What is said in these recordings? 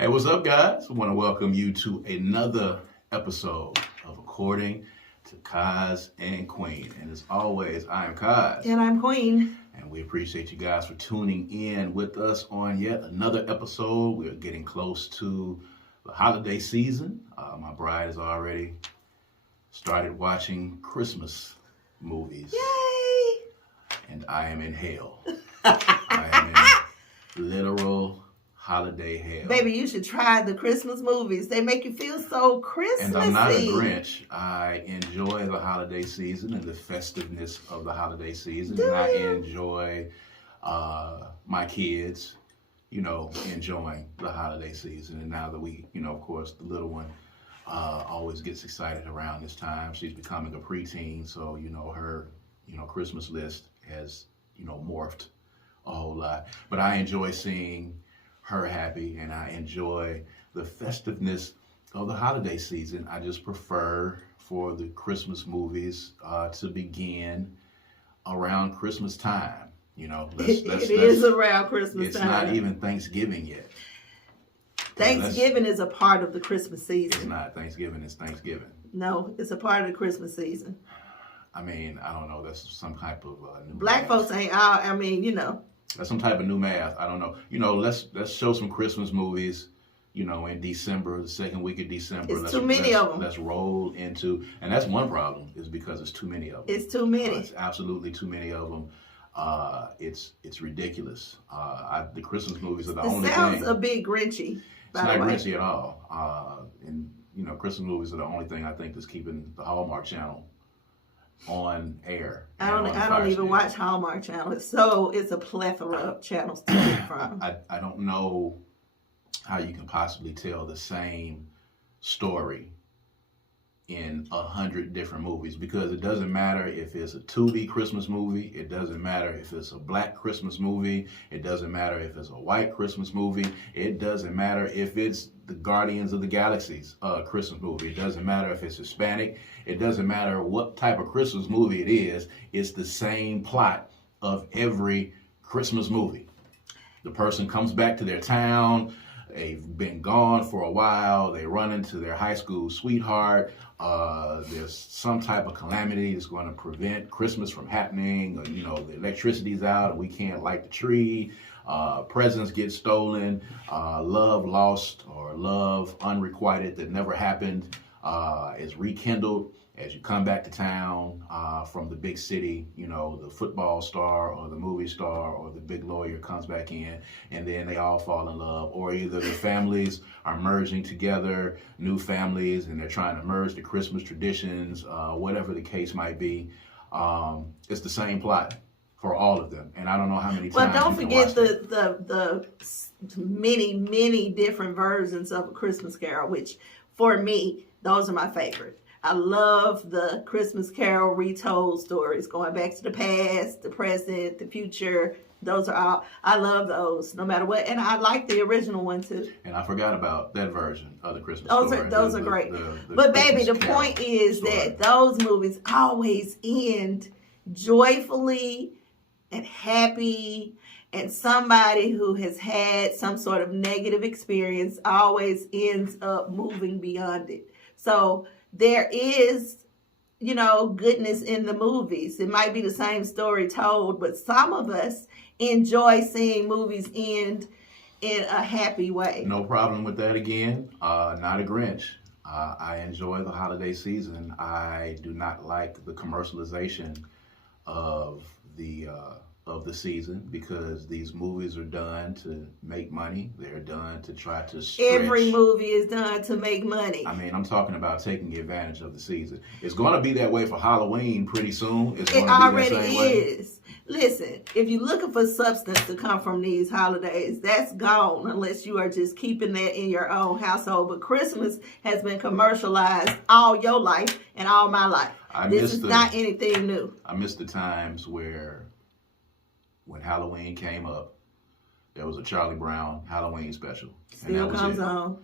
Hey, what's up, guys? I want to welcome you to another episode of According to Kaz and Queen. And as always, I am Kaz. And I'm Queen. And we appreciate you guys for tuning in with us on yet another episode. We're getting close to the holiday season. My bride has already started watching Christmas movies. Yay! And I am in hell. I am in literal holiday hell. Baby, you should try the Christmas movies. They make you feel so Christmassy. And I'm not a Grinch. I enjoy the holiday season and the festiveness of the holiday season. And I enjoy my kids, enjoying the holiday season. And now that we, of course, the little one always gets excited around this time. She's becoming a preteen, so, her, Christmas list has, morphed a whole lot. But I enjoy seeing her happy, and I enjoy the festiveness of the holiday season. I just prefer for the Christmas movies to begin around Christmas time. It is around Christmas time. It's not even Thanksgiving yet. Thanksgiving is a part of the Christmas season. It's not. Thanksgiving is Thanksgiving. No, it's a part of the Christmas season. I mean, I don't know. That's some type of new Black math. folks ain't That's some type of new math. I don't know. Let's show some Christmas movies, in December, the second week of December. It's too many of them. Let's roll into, and that's one problem, is because it's too many of them. It's too many. It's absolutely too many of them. It's ridiculous. The Christmas movies are the only thing. It sounds a bit Grinchy. It's not Grinchy at all. And Christmas movies are the only thing I think that's keeping the Hallmark Channel on air. I don't even watch Hallmark Channel. It's a plethora of channels to pick from. I don't know how you can possibly tell the same story in 100 different movies, because it doesn't matter if it's a Tubi Christmas movie, it doesn't matter if it's a black Christmas movie, it doesn't matter if it's a white Christmas movie, it doesn't matter if it's the Guardians of the Galaxy's Christmas movie, it doesn't matter if it's Hispanic, it doesn't matter what type of Christmas movie it is, it's the same plot of every Christmas movie. The person comes back to their town, they've been gone for a while, they run into their high school sweetheart, there's some type of calamity that's going to prevent Christmas from happening, or, the electricity's out and we can't light the tree, presents get stolen, love lost or love unrequited that never happened is rekindled as you come back to town from the big city. The football star or the movie star or the big lawyer comes back in, and then they all fall in love. Or either the families are merging together, new families, and they're trying to merge the Christmas traditions, whatever the case might be. It's the same plot for all of them. And I don't know how many times. But don't forget the many different versions of A Christmas Carol, which for me, those are my favorite. I love the Christmas Carol retold stories, going back to the past, the present, the future. Those are all, I love those, no matter what. And I like the original one too. And I forgot about that version of the Christmas story. Those are great. But baby, the point is that those movies always end joyfully and happy. And somebody who has had some sort of negative experience always ends up moving beyond it. So there is, goodness in the movies. It might be the same story told, but some of us enjoy seeing movies end in a happy way. No problem with that again. Not a Grinch. I enjoy the holiday season. I do not like the commercialization of the season, because these movies are done to make money. They're done to try to stretch. Every movie is done to make money. I mean, I'm talking about taking advantage of the season. It's going to be that way for Halloween pretty soon. It already is. Listen, if you're looking for substance to come from these holidays, that's gone unless you are just keeping that in your own household. But Christmas has been commercialized all your life and all my life. This is not anything new. I miss the times when Halloween came up, there was a Charlie Brown Halloween special. Still comes on.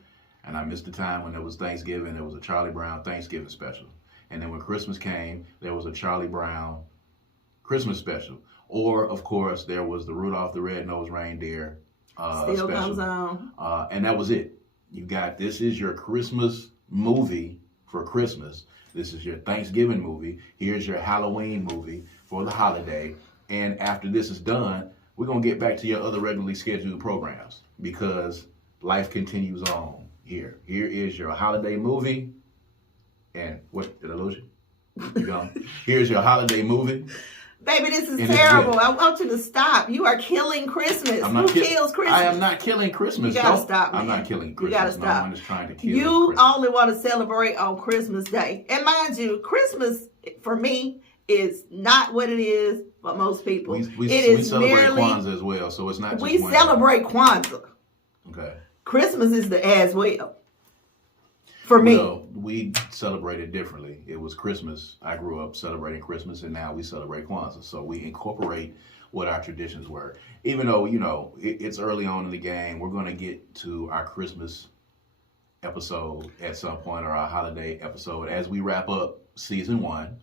And I missed the time when there was Thanksgiving, there was a Charlie Brown Thanksgiving special. And then when Christmas came, there was a Charlie Brown Christmas special. Or, of course, there was the Rudolph the Red-Nosed Reindeer Still special. comes on. And that was it. You got, this is your Christmas movie for Christmas. This is your Thanksgiving movie. Here's your Halloween movie for the holiday. And after this is done, we're going to get back to your other regularly scheduled programs because life continues on here. Here is your holiday movie. And what, did I lose you? You gone? Here's your holiday movie. Baby, this is terrible. I want you to stop. You are killing Christmas. Who kills Christmas? I am not killing Christmas. You gotta stop, man. I'm not killing Christmas. You gotta stop. No one is trying to kill You Christmas. only want to celebrate on Christmas Day. And mind you, Christmas, for me, is not what it is for most people. We celebrate Kwanzaa as well, so it's not just we celebrate Kwanzaa. Okay. Christmas is the as well. For me. Well, we celebrate it differently. It was Christmas. I grew up celebrating Christmas, and now we celebrate Kwanzaa. So we incorporate what our traditions were. Even though, you know, it's early on in the game, we're going to get to our Christmas episode at some point, or our holiday episode, as we wrap up season 1.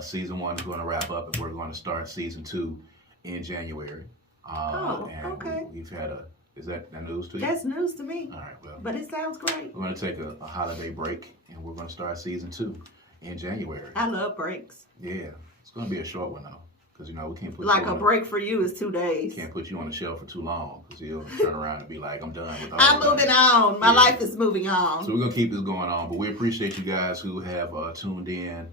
Season 1 is going to wrap up, and we're going to start season 2 in January. Okay. We've had is that news to you? That's news to me. All right, well. But it sounds great. We're going to take a holiday break, and we're going to start season 2 in January. I love breaks. Yeah. It's going to be a short one, though, because, you know, we can't put like a break for you is 2 days. Can't put you on the shelf for too long, because you'll turn around and be like, I'm done with all I'm moving on. My life is moving on. So we're going to keep this going on, but we appreciate you guys who have tuned in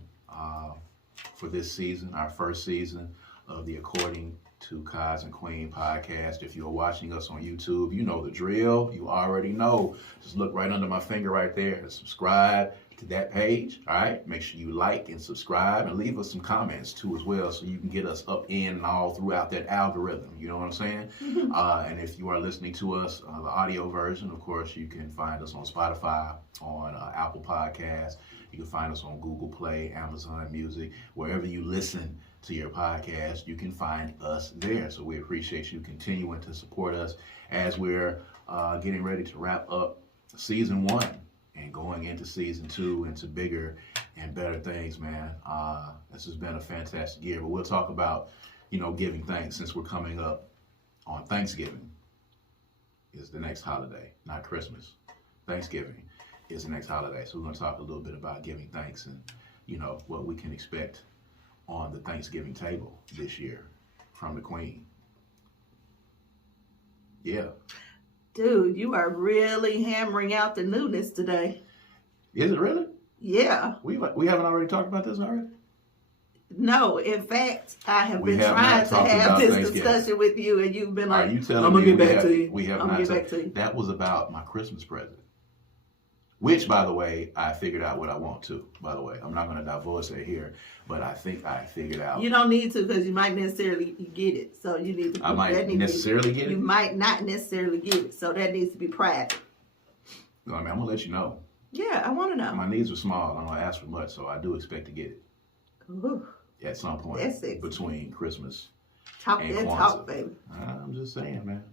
for this season, our first season of the According to Kaz Queen podcast. If you're watching us on YouTube, you know the drill. You already know. Just look right under my finger right there and subscribe to that page. All right. Make sure you like and subscribe and leave us some comments too as well, so you can get us up in and all throughout that algorithm. You know what I'm saying? And if you are listening to us on the audio version, of course, you can find us on Spotify, on Apple Podcasts. You can find us on Google Play, Amazon Music, wherever you listen to your podcast, you can find us there. So we appreciate you continuing to support us as we're getting ready to wrap up season 1 and going into season 2, into bigger and better things, man. This has been a fantastic year, but we'll talk about, you know, giving thanks, since we're coming up on Thanksgiving is the next holiday, not Christmas. Thanksgiving is the next holiday. So we're going to talk a little bit about giving thanks and, you know, what we can expect on the Thanksgiving table this year from the Queen. Yeah. Dude, you are really hammering out the newness today. Is it really? Yeah. We haven't already talked about this already? No, in fact, I have been trying to have this discussion with you, and you've been like, I'm going to get back to you. We have not talked. That was about my Christmas present. Which, by the way, I figured out what I want to. By the way, I'm not going to divulge it here, but I think I figured out. You don't need to, because you might necessarily get it. So you need to. I might necessarily get it? You might not necessarily get it. So that needs to be private. No, I mean, I'm going to let you know. Yeah, I want to know. My needs are small. I don't ask for much, so I do expect to get it. Ooh, at some point between Christmas and Kwanzaa. Talk, baby. I'm just saying, man.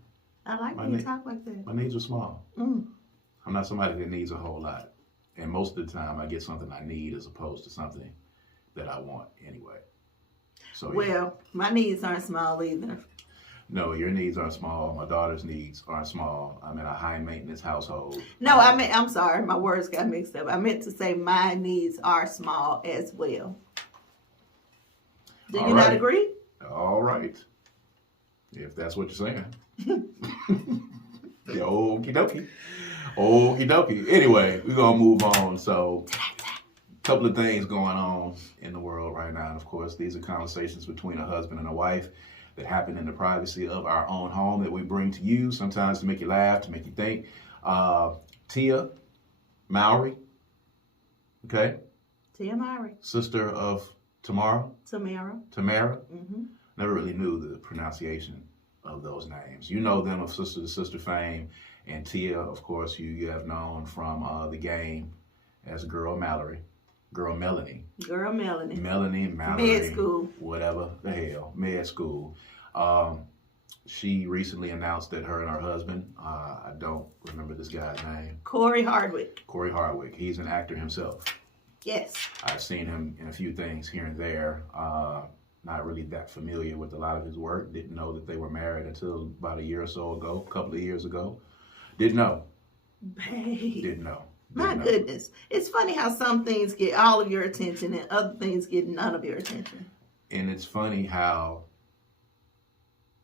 I like when you talk like that. My needs are small. I'm not somebody that needs a whole lot. And most of the time, I get something I need as opposed to something that I want anyway. So, well, my needs aren't small either. No, your needs aren't small. My daughter's needs aren't small. I'm in a high-maintenance household. No, I'm sorry. My words got mixed up. I meant to say my needs are small as well. Do you not agree? All right. If that's what you're saying. Okie dokie. Okie dokie. Anyway, we're going to move on. So, a couple of things going on in the world right now. And of course, these are conversations between a husband and a wife that happen in the privacy of our own home that we bring to you, sometimes to make you laugh, to make you think. Tia Mowry, okay? Tia Mowry. Sister of Tamara. Mm-hmm. Never really knew the pronunciation of those names. You know them of Sister to Sister fame. And Tia, of course, you have known from the game as Girl Melanie. Melanie, med school. Whatever the hell, med school. She recently announced that her and her husband, I don't remember this guy's name. Corey Hardwick. He's an actor himself. Yes. I've seen him in a few things here and there. Not really that familiar with a lot of his work. Didn't know that they were married until about a couple of years ago. Didn't know. Babe. Didn't know. My goodness. It's funny how some things get all of your attention and other things get none of your attention. And it's funny how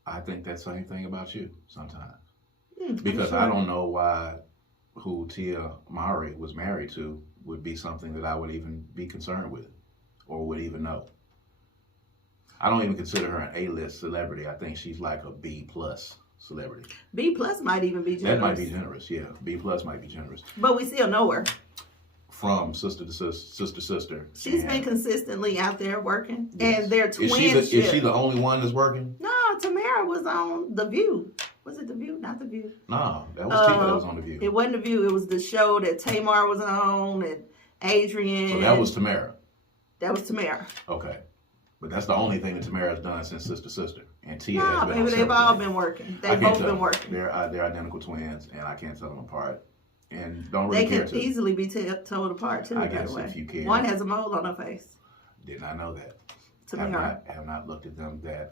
I think that same thing about you sometimes. Because I don't know why who Tia Mowry was married to would be something that I would even be concerned with or would even know. I don't even consider her an A-list celebrity. I think she's like a B+ celebrity. B+ might even be generous. That might be generous, yeah. B+ might be generous. But we still know her. From sister to sister. She's been consistently out there working. Yes. And they're twins. Is she the only one that's working? No, Tamara was on The View. Was it The View? Not The View. No, that was Tia that was on The View. It wasn't The View. It was the show that Tamar was on and Adrian. So that was Tamara. That was Tamara. Okay. But that's the only thing that Tamara's done since Sister. And Tia No, has been baby, they've all been working. They've both been working. They're identical twins, and I can't tell them apart. And don't really care to. They can easily be told apart, too, I by guess the way. if you care. One has a mole on her face. Did not know that. Tamara. Have not looked at them that...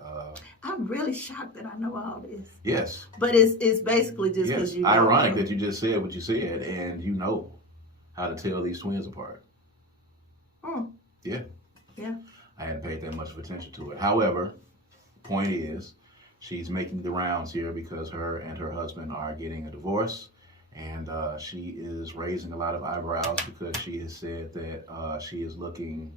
I'm really shocked that I know all this. Yes. But it's basically just because you know. Ironic that you just said what you said, and you know how to tell these twins apart. Yeah. Yeah. I hadn't paid that much of attention to it. However, point is, she's making the rounds here because her and her husband are getting a divorce, and she is raising a lot of eyebrows because she has said that she is looking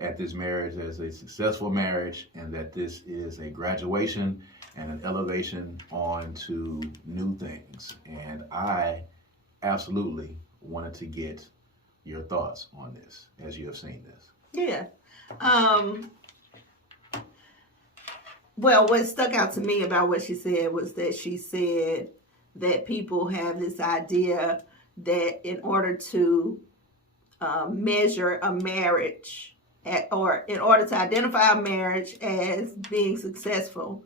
at this marriage as a successful marriage, and that this is a graduation and an elevation on to new things. And I absolutely wanted to get your thoughts on this as you have seen this. Yeah. Well, what stuck out to me about what she said was that she said that people have this idea that in order to measure a marriage or in order to identify a marriage as being successful,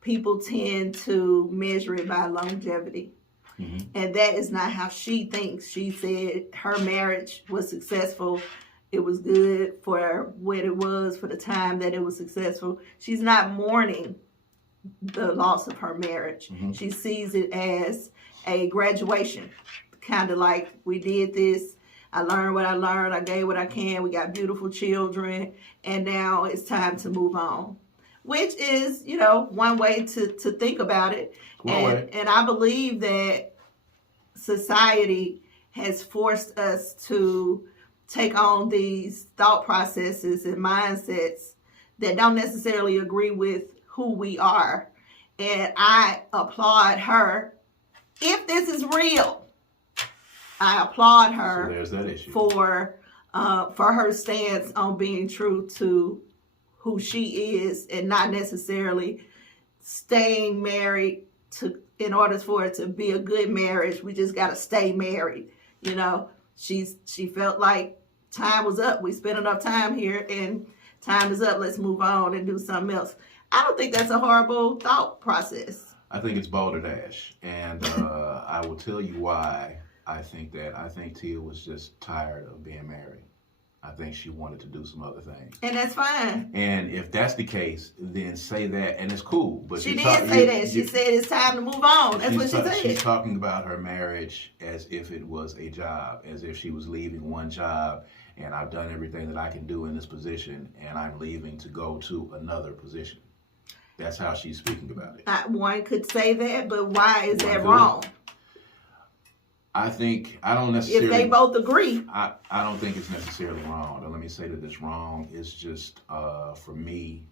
people tend to measure it by longevity. Mm-hmm. And that is not how she thinks. She said her marriage was successful. It was good for what it was, for the time that it was successful. She's not mourning the loss of her marriage. Mm-hmm. She sees it as a graduation. Kind of like, we did this. I learned what I learned. I gave what I can. We got beautiful children. And now it's time to move on. Which is, one way to think about it. And I believe that society has forced us to take on these thought processes and mindsets that don't necessarily agree with who we are. And I applaud her. If this is real, I applaud her. So there's that issue. For her stance on being true to who she is and not necessarily staying married in order for it to be a good marriage. We just got to stay married. She felt like time was up. We spent enough time here and time is up. Let's move on and do something else. I don't think that's a horrible thought process. I think it's balderdash. And I will tell you why I think that. I think Tia was just tired of being married. I think she wanted to do some other things. And that's fine. And if that's the case, then say that, and it's cool. But she did say that. She said it's time to move on. That's what she said. She's talking about her marriage as if it was a job, as if she was leaving one job, and I've done everything that I can do in this position, and I'm leaving to go to another position. That's how she's speaking about it. One could say that, but why is that wrong? I don't necessarily... If they both agree. I don't think it's necessarily wrong. Let me say that it's wrong. It's just, for me,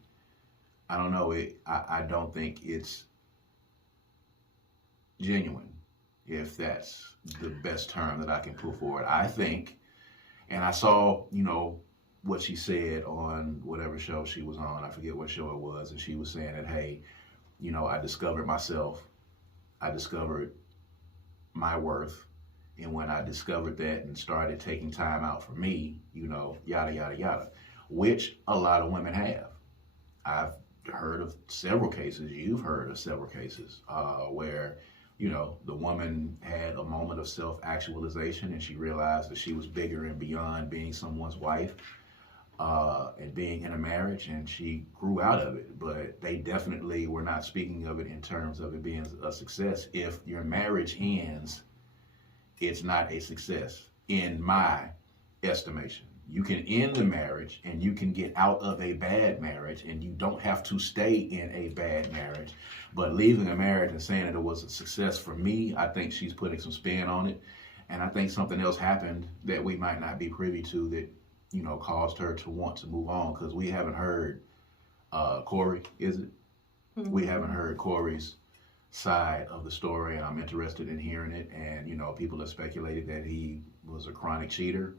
I don't know. I don't think it's genuine, if that's the best term that I can put forward. I think, and I saw, what she said on whatever show she was on. I forget what show it was. And she was saying that, hey, I discovered myself. I discovered my worth. And when I discovered that and started taking time out for me, yada, yada, yada, which a lot of women have. I've heard of several cases, you've heard of several cases, where, the woman had a moment of self-actualization and she realized that she was bigger and beyond being someone's wife and being in a marriage, and she grew out of it. But they definitely were not speaking of it in terms of it being a success. If your marriage ends it's not a success in my estimation. You can end the marriage and you can get out of a bad marriage, and you don't have to stay in a bad marriage. But leaving a marriage and saying that it was a success for me, I think she's putting some spin on it. And I think something else happened that we might not be privy to that, caused her to want to move on, because we haven't heard Corey, is it? Mm-hmm. We haven't heard Corey's side of the story, and I'm interested in hearing it. And, people have speculated that he was a chronic cheater.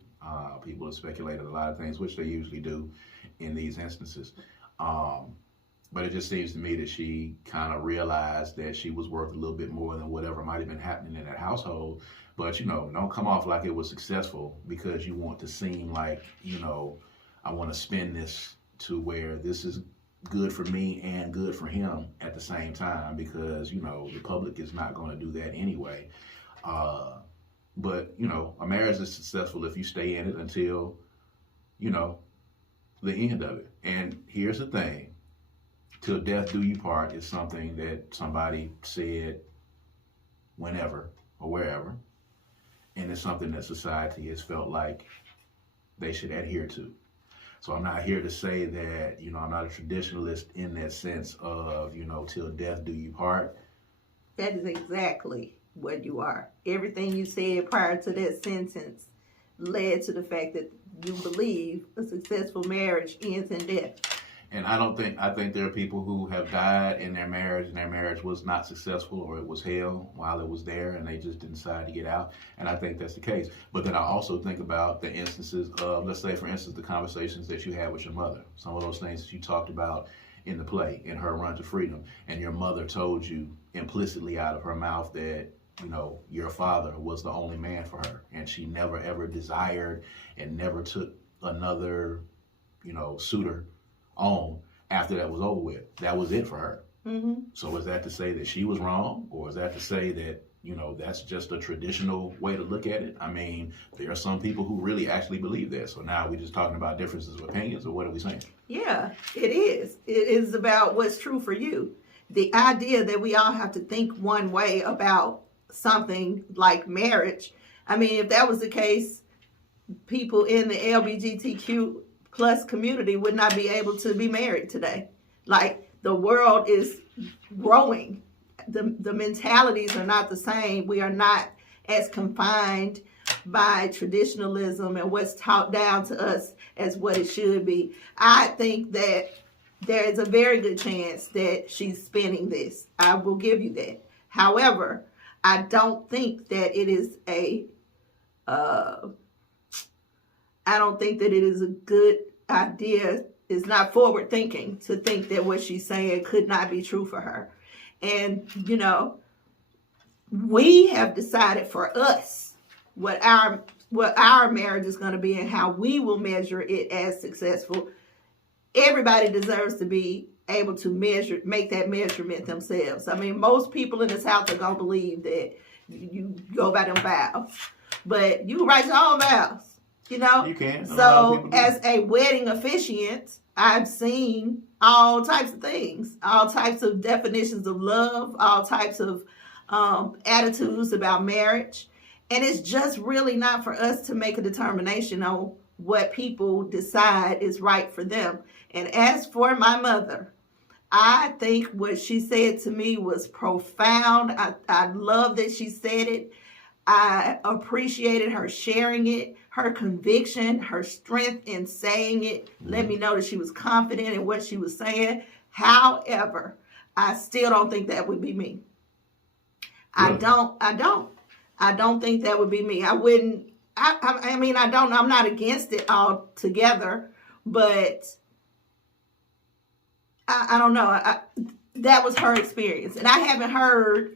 People have speculated a lot of things, which they usually do in these instances. But it just seems to me that she kind of realized that she was worth a little bit more than whatever might have been happening in that household. But, don't come off like it was successful because you want to seem like, I want to spin this to where this is good for me and good for him at the same time, because, the public is not going to do that anyway. But, a marriage is successful if you stay in it until, the end of it. And here's the thing. Till death do you part is something that somebody said whenever or wherever. And it's something that society has felt like they should adhere to. So I'm not here to say that, I'm not a traditionalist in that sense of, till death do you part. That is exactly what you are. Everything you said prior to that sentence led to the fact that you believe a successful marriage ends in death. And I think there are people who have died in their marriage and their marriage was not successful, or it was hell while it was there and they just didn't decide to get out. And I think that's the case. But then I also think about the instances of, let's say, for instance, the conversations that you had with your mother. Some of those things that you talked about in the play, in her run to freedom. And your mother told you implicitly out of her mouth that, your father was the only man for her. And she never, ever desired and never took another, suitor on after that was over with. That was it for her. Mm-hmm. So is that to say that she was wrong, or is that to say that that's just a traditional way to look at it? I mean, there are some people who really actually believe that. So now we're just talking about differences of opinions, or what are we saying? Yeah, it is. It is about what's true for you. The idea that we all have to think one way about something like marriage. I mean, if that was the case, people in the LGBTQ plus community would not be able to be married today. Like, the world is growing. The mentalities are not the same. We are not as confined by traditionalism and what's taught down to us as what it should be. I think that there is a very good chance that she's spinning this. I will give you that. However, I don't think that it is I don't think that it is a good idea. It's not forward thinking to think that what she's saying could not be true for her. And, we have decided for us what our marriage is going to be and how we will measure it as successful. Everybody deserves to be able to make that measurement themselves. I mean, most people in this house are going to believe that you go by them vows. But you write your own vows. You can. So as a wedding officiant, I've seen all types of things, all types of definitions of love, all types of attitudes about marriage. And it's just really not for us to make a determination on what people decide is right for them. And as for my mother, I think what she said to me was profound. I love that she said it. I appreciated her sharing it, her conviction, her strength in saying it. Let me know that she was confident in what she was saying. However, I still don't think that would be me. Really? I don't think that would be me. I wouldn't. I mean, I don't. I'm not against it altogether, but I don't know. That was her experience, and I haven't heard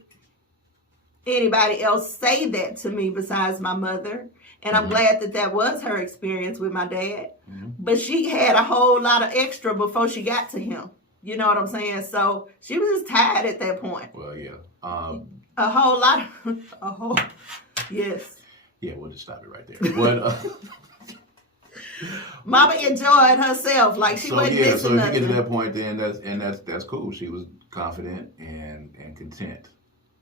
anybody else say that to me besides my mother. And I'm glad that was her experience with my dad. Mm-hmm. But she had a whole lot of extra before she got to him. You know what I'm saying? So she was just tired at that point. Well, yeah. A whole lot. Yes. Yeah, we'll just stop it right there. But, Mama enjoyed herself, like she wasn't missing so nothing. If you get to that point, then that's cool. She was confident and content,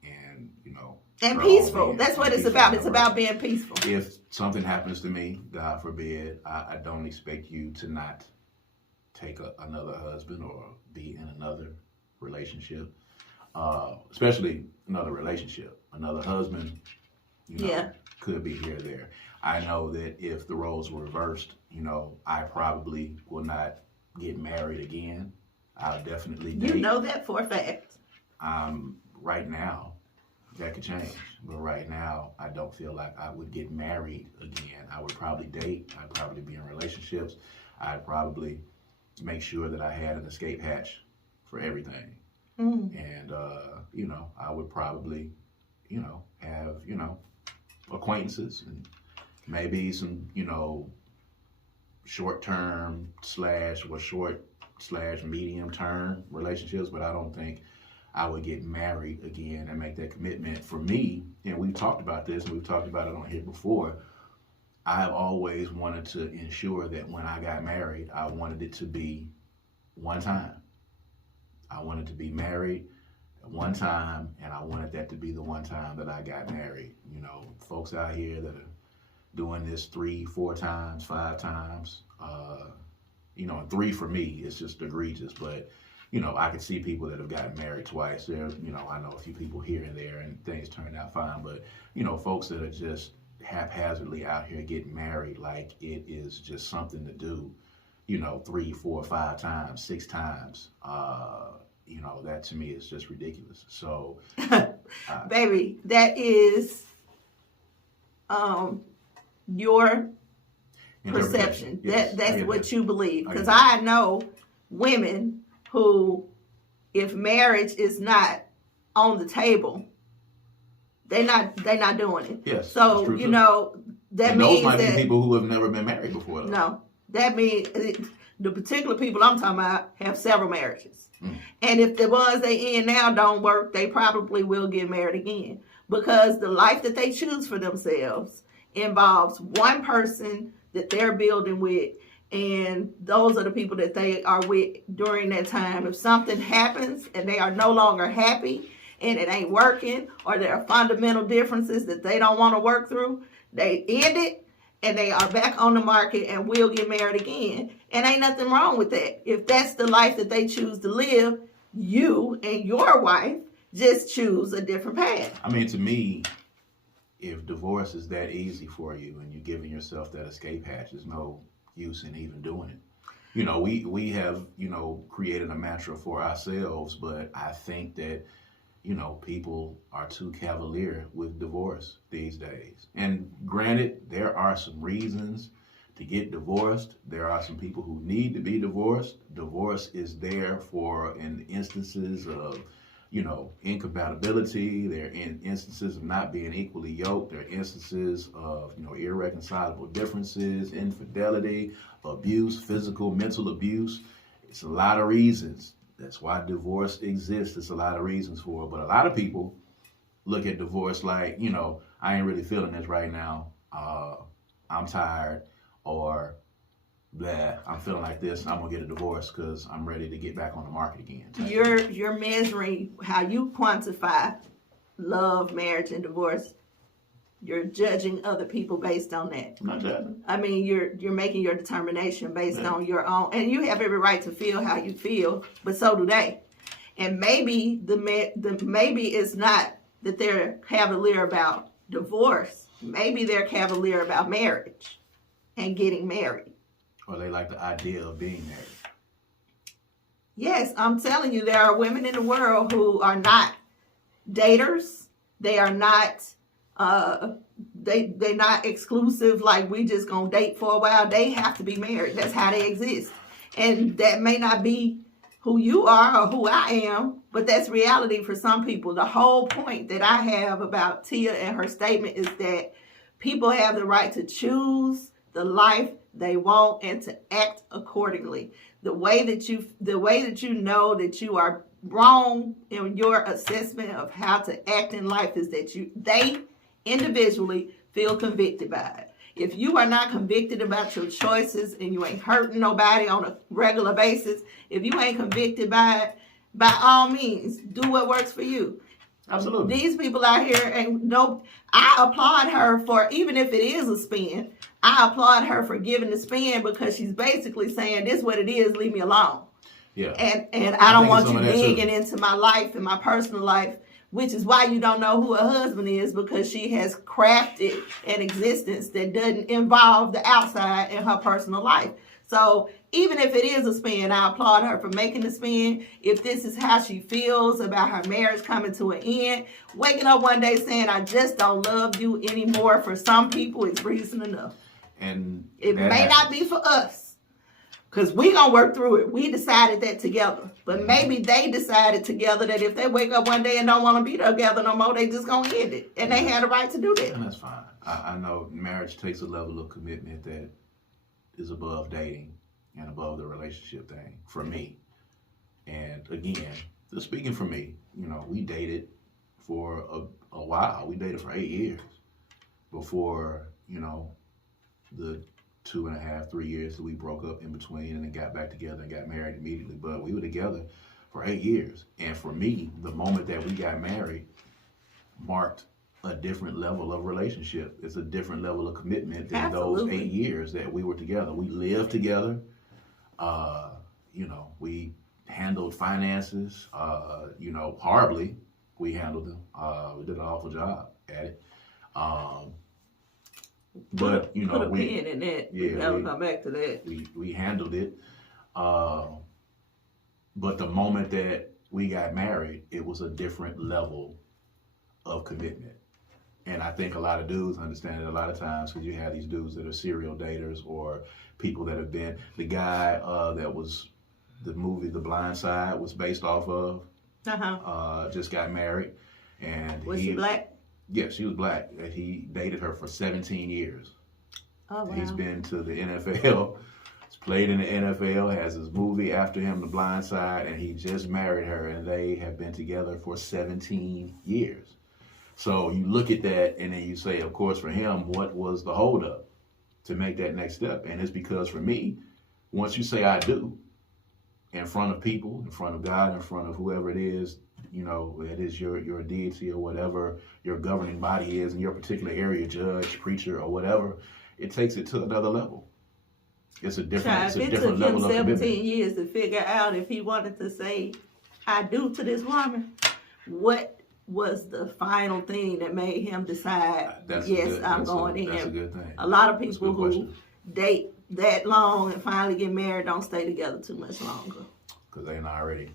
and And peaceful. That's what it's about. It's about being peaceful. If something happens to me, God forbid, I don't expect you to not take another husband or be in another relationship, especially another relationship. Another husband, could be here or there. I know that if the roles were reversed, I probably will not get married again. I'll definitely date. You know that for a fact. Right now, that could change. But right now, I don't feel like I would get married again. I would probably date. I'd probably be in relationships. I'd probably make sure that I had an escape hatch for everything. And, I would probably, have, acquaintances and maybe some, short-term / medium-term relationships, but I don't think I would get married again and make that commitment. For me, and we've talked about this, and we've talked about it on here before, I have always wanted to ensure that when I got married, I wanted it to be one time. I wanted to be married at one time, and I wanted that to be the one time that I got married. Folks out here that are doing this 3, 4 times, 5 times, and 3 for me is just egregious, but I could see people that have gotten married twice. There, I know a few people here and there, and things turned out fine. But folks that are just haphazardly out here getting married like it is just something to do, 3, 4, 5 times, 6 times. That to me is just ridiculous. So, baby, that is your perception. That's what you believe. Because I know women who, if marriage is not on the table, they're not doing it. Yes. So that means those might be people who have never been married before. Though. No, that means the particular people I'm talking about have several marriages, and if the ones they in now don't work, they probably will get married again, because the life that they choose for themselves involves one person that they're building with. And those are the people that they are with during that time. If something happens and they are no longer happy and it ain't working, or there are fundamental differences that they don't want to work through, they end it and they are back on the market and will get married again. And ain't nothing wrong with that. If that's the life that they choose to live, you and your wife just choose a different path. I mean, to me, if divorce is that easy for you and you're giving yourself that escape hatch, there's no use in even doing it. We have, created a mantra for ourselves, but I think that, people are too cavalier with divorce these days. And granted, there are some reasons to get divorced. There are some people who need to be divorced. Divorce is there for in instances of, incompatibility. There are instances of not being equally yoked. There are instances of, irreconcilable differences, infidelity, abuse, physical, mental abuse. It's a lot of reasons. That's why divorce exists. It's a lot of reasons for it. But a lot of people look at divorce like, I ain't really feeling this right now. I'm tired, or that I'm feeling like this, I'm gonna get a divorce because I'm ready to get back on the market again. You're measuring how you quantify love, marriage, and divorce. You're judging other people based on that. I'm not judging. I mean, you're making your determination based on your own, and you have every right to feel how you feel, but so do they. And maybe maybe it's not that they're cavalier about divorce. Maybe they're cavalier about marriage and getting married. Or they like the idea of being married. Yes, I'm telling you, there are women in the world who are not daters. They are not, they're not exclusive, like we just gonna date for a while. They have to be married. That's how they exist. And that may not be who you are or who I am, but that's reality for some people. The whole point that I have about Tia and her statement is that people have the right to choose the life they want and to act accordingly. The way that you know that you are wrong in your assessment of how to act in life is that they individually feel convicted by it. If you are not convicted about your choices and you ain't hurting nobody on a regular basis, if you ain't convicted by it, by all means, do what works for you. Absolutely. These people out here, and no, I applaud her for, even if it is a spin, I applaud her for giving the spin, because she's basically saying, this is what it is, leave me alone. Yeah. And I don't want you digging into my life and my personal life, which is why you don't know who her husband is, because she has crafted an existence that doesn't involve the outside in her personal life. So even if it is a spin, I applaud her for making the spin. If this is how she feels about her marriage coming to an end, waking up one day saying, I just don't love you anymore, for some people, it's reason enough. And it may not be for us, because we're going to work through it. We decided that together. But maybe they decided together that if they wake up one day and don't want to be together no more, they just going to end it. And they had a right to do that. And that's fine. I know marriage takes a level of commitment that is above dating and above the relationship thing for me. And again, just speaking for me, we dated for a while. We dated for 8 years before, the 2.5, 3 years that we broke up in between and then got back together and got married immediately. But we were together for 8 years. And for me, the moment that we got married marked a different level of relationship. It's a different level of commitment than Absolutely. those 8 years that we were together. We lived together. We handled finances, horribly. We handled them. We did an awful job at it. But, put a pin in that. Yeah, never come back to that. We handled it. But the moment that we got married, it was a different level of commitment. And I think a lot of dudes understand it a lot of times, because you have these dudes that are serial daters, or people that have been, the guy that was the movie The Blind Side was based off of, just got married. And was she black? Yeah, she was black. And he dated her for 17 years. Oh, wow. He's been to the NFL, he's played in the NFL, has his movie after him, The Blind Side, and he just married her, and they have been together for 17 years. So you look at that, and then you say, of course, for him, what was the holdup to make that next step? And it's because for me, once you say I do, in front of people, in front of God, in front of whoever it is, it is your deity or whatever your governing body is in your particular area, judge, preacher, or whatever, it takes it to another level. It's a different level of commitment. It took him 17 years to figure out if he wanted to say, I do to this woman, what was the final thing that made him decide, I'm going in? That's a good thing. A lot of people who date that long and finally get married don't stay together too much longer. Because they already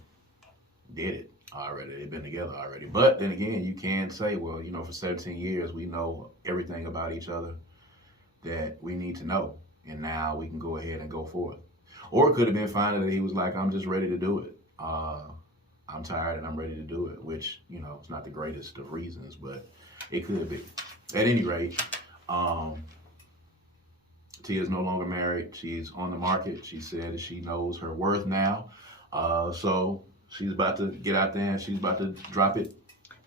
did it already. They've been together already. But then again, you can say, well, for 17 years, we know everything about each other that we need to know. And now we can go ahead and go forth. Or it could have been fine that he was like, I'm just ready to do it. I'm tired and I'm ready to do it, which, it's not the greatest of reasons, but it could be. At any rate, Tia's no longer married. She's on the market. She said that she knows her worth now. So she's about to get out there and she's about to drop it.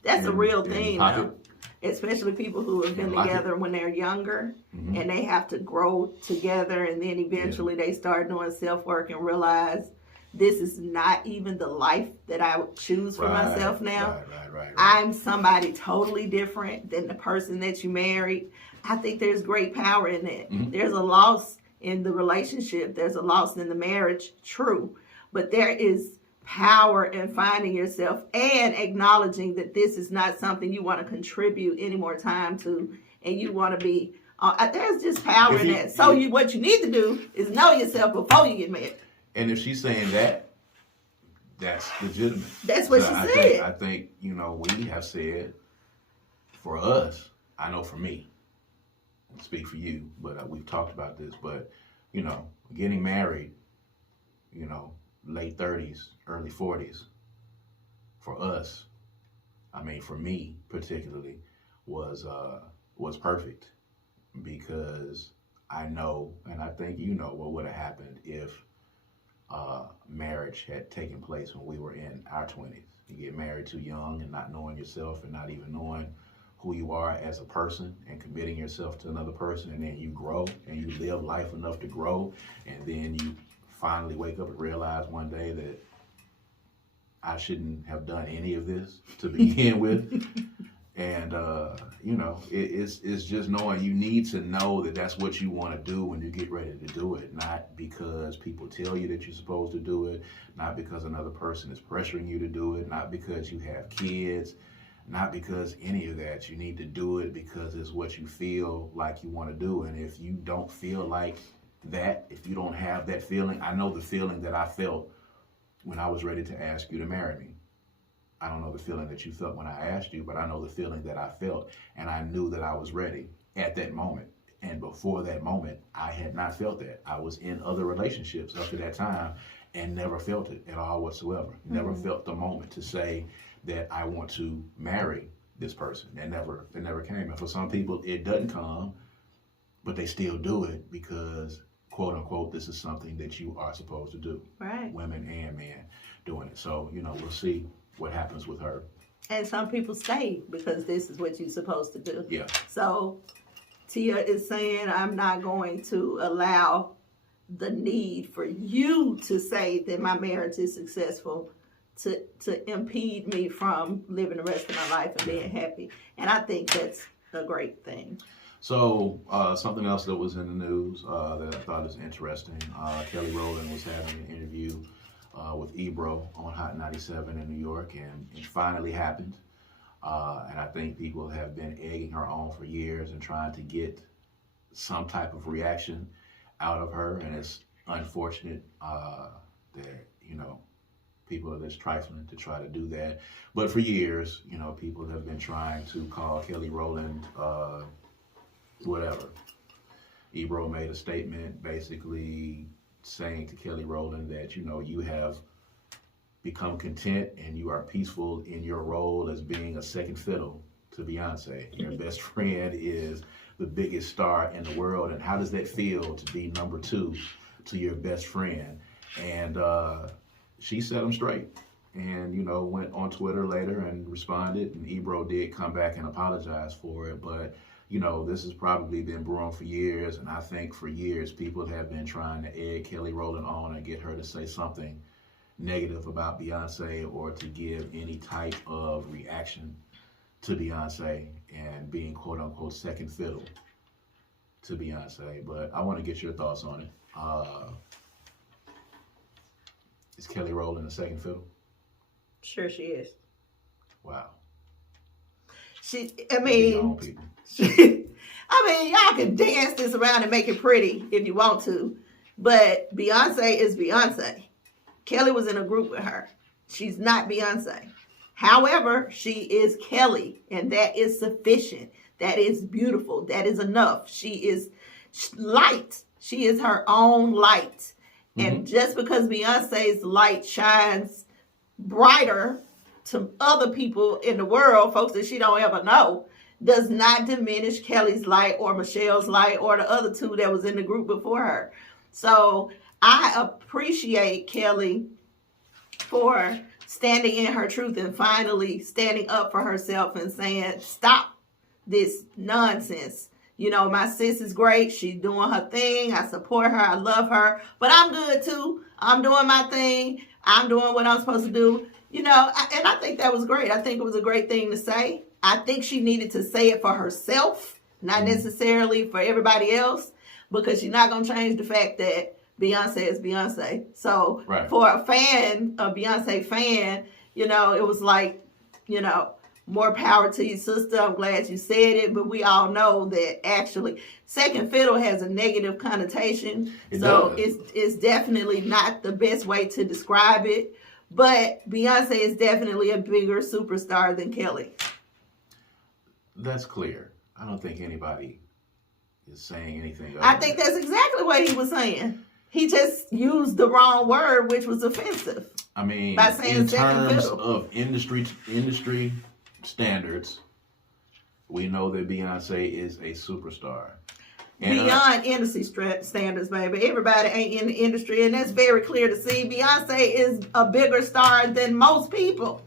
That's a real thing, though. Especially people who have been together when they're younger, and they have to grow together, and then eventually they start doing self-work and realize this is not even the life that I would choose for myself now. Right. I'm somebody totally different than the person that you married. I think there's great power in that. Mm-hmm. There's a loss in the relationship. There's a loss in the marriage, true. But there is power in finding yourself and acknowledging that this is not something you want to contribute any more time to, and you want to be, there's just power in that. So what you need to do is know yourself before you get married. And if she's saying that, that's legitimate. That's what she said. I think, we have said, for us, I know for me, I speak for you, but we've talked about this, but, getting married, late 30s, early 40s, for us, for me particularly, was perfect, because I know, and I think what would have happened if marriage had taken place when we were in our 20s. You get married too young and not knowing yourself and not even knowing who you are as a person and committing yourself to another person, and then you grow and you live life enough to grow, and then you finally wake up and realize one day that I shouldn't have done any of this to begin with. And, it's just knowing you need to know that that's what you want to do when you get ready to do it. Not because people tell you that you're supposed to do it. Not because another person is pressuring you to do it. Not because you have kids. Not because any of that. You need to do it because it's what you feel like you want to do. And if you don't feel like that, if you don't have that feeling, I know the feeling that I felt when I was ready to ask you to marry me. I don't know the feeling that you felt when I asked you, but I know the feeling that I felt, and I knew that I was ready at that moment. And before that moment, I had not felt that. I was in other relationships up to that time and never felt it at all whatsoever. Mm-hmm. Never felt the moment to say that I want to marry this person. It never came. And for some people, it doesn't come, but they still do it because, quote unquote, this is something that you are supposed to do. Right. Women and men doing it. So, we'll see what happens with her. And some people stay because this is what you're supposed to do. Yeah. So Tia is saying, I'm not going to allow the need for you to say that my marriage is successful to impede me from living the rest of my life and being happy. And I think that's a great thing. So something else that was in the news that I thought is interesting, Kelly Rowland was having an interview with Ebro on Hot 97 in New York, and it finally happened. And I think people have been egging her on for years and trying to get some type of reaction out of her. And it's unfortunate that, people are just trifling to try to do that. But for years, people have been trying to call Kelly Rowland whatever. Ebro made a statement basically saying to Kelly Rowland that, you have become content and you are peaceful in your role as being a second fiddle to Beyonce. Your best friend is the biggest star in the world. And how does that feel to be number 2 to your best friend? And she set him straight and, went on Twitter later and responded. And Ebro did come back and apologize for it. But this has probably been brewing for years, and I think for years people have been trying to egg Kelly Rowland on and get her to say something negative about Beyonce or to give any type of reaction to Beyonce and being quote-unquote second fiddle to Beyonce. But I want to get your thoughts on it. Is Kelly Rowland a second fiddle? Sure she is. Wow. Y'all can dance this around and make it pretty if you want to, but Beyonce is Beyonce. Kelly was in a group with her. She's not Beyonce. However, she is Kelly, and that is sufficient. That is beautiful. That is enough. She is light. She is her own light. Mm-hmm. And just because Beyonce's light shines brighter to other people in the world, folks that she don't ever know, does not diminish Kelly's light or Michelle's light or the other 2 that was in the group before her. So I appreciate Kelly for standing in her truth and finally standing up for herself and saying, stop this nonsense. My sis is great. She's doing her thing. I support her. I love her. But I'm good too. I'm doing my thing. I'm doing what I'm supposed to do. And I think that was great. I think it was a great thing to say. I think she needed to say it for herself, not necessarily for everybody else, because she's not going to change the fact that Beyonce is Beyonce. So right. For a Beyonce fan, it was like, more power to your sister. I'm glad you said it, but we all know that actually second fiddle has a negative connotation. It's definitely not the best way to describe it. But Beyonce is definitely a bigger superstar than Kelly. That's clear. I don't think anybody is saying anything. I think that's exactly what he was saying. He just used the wrong word, which was offensive. By saying in terms of industry standards, we know that Beyonce is a superstar. Beyond industry standards, baby. Everybody ain't in the industry, and that's very clear to see. Beyonce is a bigger star than most people.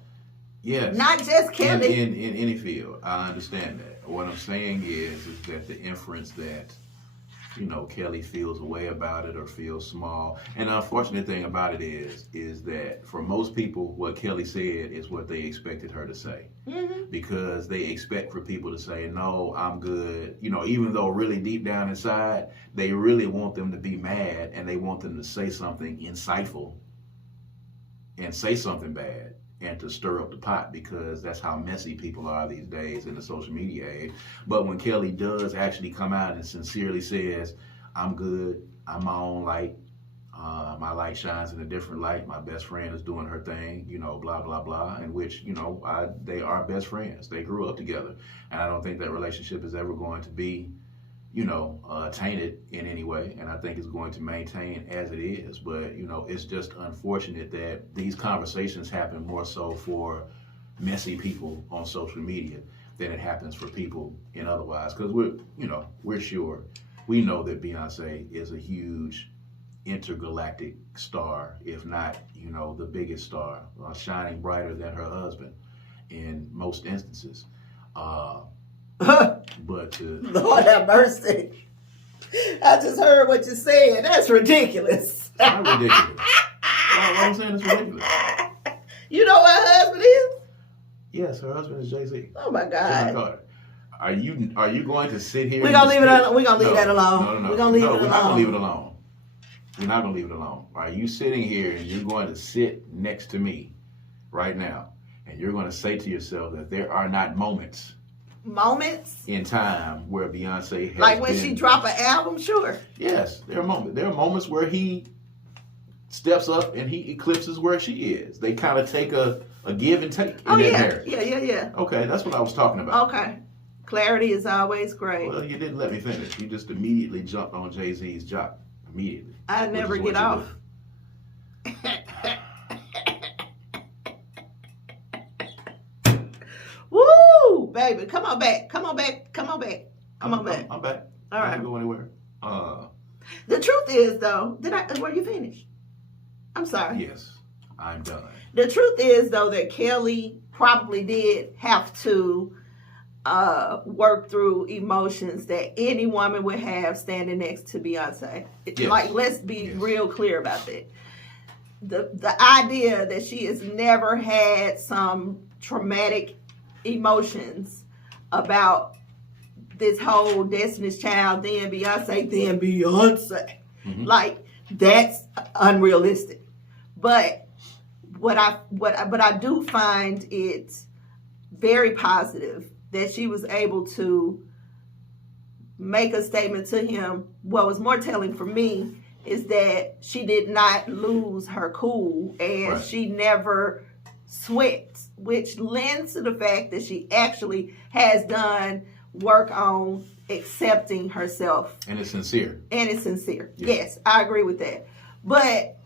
Yes. Not just Kelly. In any field. I understand that. What I'm saying is that the inference that Kelly feels a way about it or feels small. And the unfortunate thing about it is that for most people, what Kelly said is what they expected her to say. Mm-hmm. Because they expect for people to say, no, I'm good. Even though really deep down inside, they really want them to be mad and they want them to say something insightful and say something bad and to stir up the pot, because that's how messy people are these days in the social media age. But when Kelly does actually come out and sincerely says, I'm good, I'm my own light, my light shines in a different light, my best friend is doing her thing, blah, blah, blah, in which, they are best friends. They grew up together. And I don't think that relationship is ever going to be tainted in any way, and I think it's going to maintain as it is. But it's just unfortunate that these conversations happen more so for messy people on social media than it happens for people in otherwise. Because we're sure, we know that Beyonce is a huge intergalactic star, if not the biggest star, shining brighter than her husband in most instances. But Lord have mercy. I just heard what you said. That's ridiculous. Not ridiculous. What I'm saying is ridiculous. You know what her husband is? Yes, her husband is Jay-Z. Oh my God. Are you going to sit here? We're gonna leave that alone. No. We're gonna leave it alone. We're not gonna leave it alone. We're not gonna leave it alone. Are you sitting here and you're going to sit next to me right now and you're going to say to yourself that there are not moments in time where Beyonce has like when she drop an album? Sure. Yes, there are moments. There are moments where he steps up and he eclipses where she is. They kind of take a give and take in that marriage. Yeah. Okay, that's what I was talking about. Okay. Clarity is always great. Well, you didn't let me finish. You just immediately jumped on Jay-Z's job. Immediately. I never get off. Woo, baby, come on back. I'm back. All right. I didn't go anywhere. The truth is, though, were you finished? I'm sorry. Yes, I'm done. The truth is, though, that Kelly probably did have to work through emotions that any woman would have standing next to Beyonce. Yes. Like, let's be real clear about that. The idea that she has never had some traumatic emotions about this whole Destiny's Child, then Beyonce. Mm-hmm. Like, that's unrealistic. But what I do find it very positive that she was able to make a statement to him. What was more telling for me is that she did not lose her cool and she never sweats, which lends to the fact that she actually has done work on accepting herself. And it's sincere. Yeah. Yes, I agree with that. But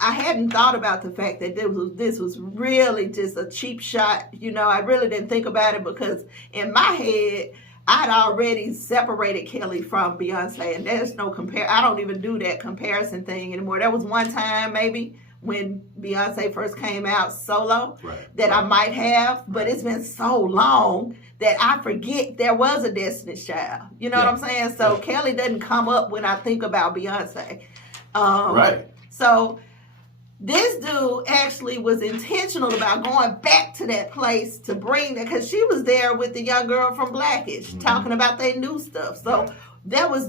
I hadn't thought about the fact that this was really just a cheap shot. I really didn't think about it because in my head, I'd already separated Kelly from Beyonce, and there's no I don't even do that comparison thing anymore. There was one time maybe when Beyonce first came out solo that I might have, but it's been so long that I forget there was a Destiny's Child. You know what I'm saying? So Kelly doesn't come up when I think about Beyonce. So this dude actually was intentional about going back to that place to bring that, because she was there with the young girl from Blackish talking about their new stuff. So that was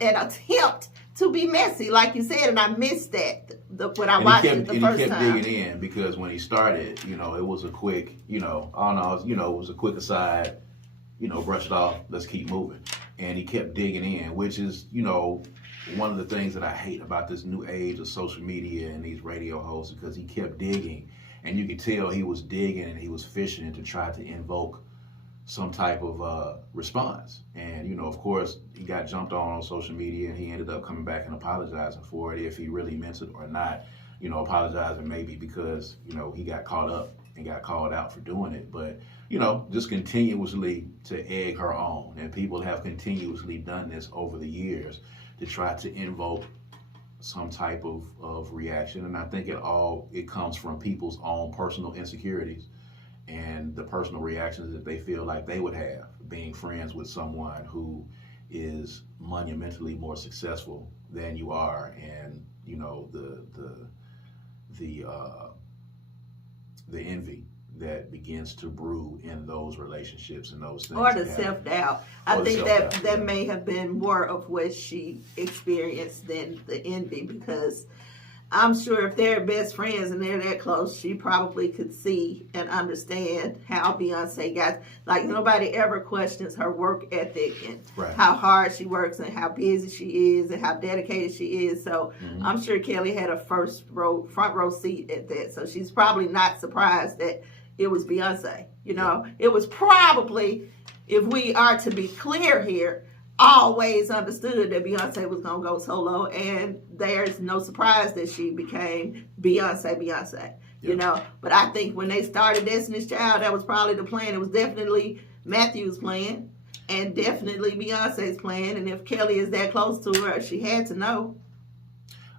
an attempt to be messy, like you said, and I missed that when I watched it the first time. He kept digging in because when he started, it was a quick, it was a quick aside, brush it off, let's keep moving. And he kept digging in, which is, one of the things that I hate about this new age of social media and these radio hosts, because he kept digging, and you could tell he was digging and he was fishing to try to invoke some type of response. And, of course, he got jumped on social media and he ended up coming back and apologizing for it, if he really meant it or not. Apologizing maybe because, he got caught up and got called out for doing it. But, just continuously to egg her on. And people have continuously done this over the years to try to invoke some type of reaction. And I think it comes from people's own personal insecurities and the personal reactions that they feel like they would have being friends with someone who is monumentally more successful than you are, and you know the envy that begins to brew in those relationships and those things. Or the self-doubt. I think that may have been more of what she experienced than the envy, because I'm sure if they're best friends and they're that close, she probably could see and understand how Beyonce got, like, nobody ever questions her work ethic and how hard she works and how busy she is and how dedicated she is. So I'm sure Kelly had a front row seat at that. So she's probably not surprised that it was Beyonce. You know, it was probably, if we are to be clear here, always understood that Beyonce was going to go solo, and there's no surprise that she became Beyonce, you know. But I think when they started Destiny's Child, that was probably the plan. It was definitely Matthew's plan and definitely Beyonce's plan, and if Kelly is that close to her, she had to know.